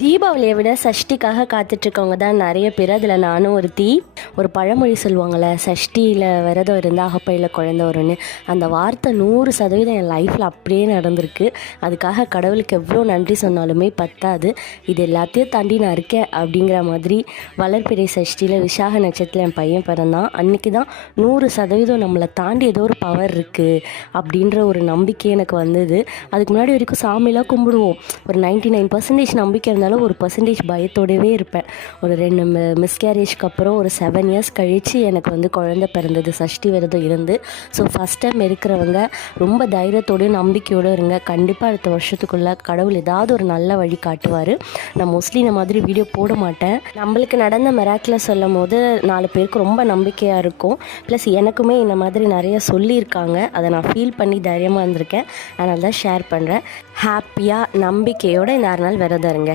தீபாவளியை விட சஷ்டிக்காக காத்துட்ருக்கவங்க தான் நிறைய பேர். அதில் நானும் ஒரு பழமொழி சொல்லுவாங்கள்ல, சஷ்டியில் விரதம் இருந்தால் அகப்பையில் குழந்த வரும்னு. அந்த வார்த்தை 100% என் லைஃப்பில் அப்படியே நடந்திருக்கு. அதுக்காக கடவுளுக்கு எவ்வளோ நன்றி சொன்னாலுமே பத்தாது. இது எல்லாத்தையும் தாண்டி நான் இருக்கேன் அப்படிங்கிற மாதிரி வளர்பிறை சஷ்டியில் விசாக நட்சத்திரத்தில் என் பையன் பிறந்தான். அன்றைக்கி தான் 100% நம்மளை தாண்டி ஏதோ ஒரு பவர் இருக்குது அப்படின்ற ஒரு நம்பிக்கை எனக்கு வந்தது. அதுக்கு முன்னாடி வரைக்கும் சாமியெலாம் கும்பிடுவோம். ஒரு 99% நம்பிக்கை இருந்தாலும் ஒரு % பயத்தோடவே இருப்பேன். ஒரு 2 மிஸ்கேரேஜ்க்கு அப்புறம் ஒரு 7 இயர்ஸ் கழித்து எனக்கு குழந்தை பிறந்தது சஷ்டி விரதம் இருந்து. ஸோ ஃபஸ்ட் டைம் இருக்கிறவங்க ரொம்ப தைரியத்தோடையும் நம்பிக்கையோடு இருங்க. கண்டிப்பாக அடுத்த வருஷத்துக்குள்ளே கடவுள் ஏதாவது ஒரு நல்ல வழி காட்டுவார். நான் மோஸ்ட்லி இந்த மாதிரி வீடியோ போட மாட்டேன். நம்மளுக்கு நடந்த மிராக்கிளை சொல்லும் போது 4 பேருக்கு ரொம்ப நம்பிக்கையாக இருக்கும். ப்ளஸ் எனக்குமே இந்த மாதிரி நிறைய சொல்லியிருக்காங்க. அதை நான் ஃபீல் பண்ணி தைரியமாக இருந்திருக்கேன். அதனால தான் ஷேர் பண்ணுறேன். ஹாப்பியாக நம்பிக்கையோடு இந்த 6 நாள் விரதம் இருங்க.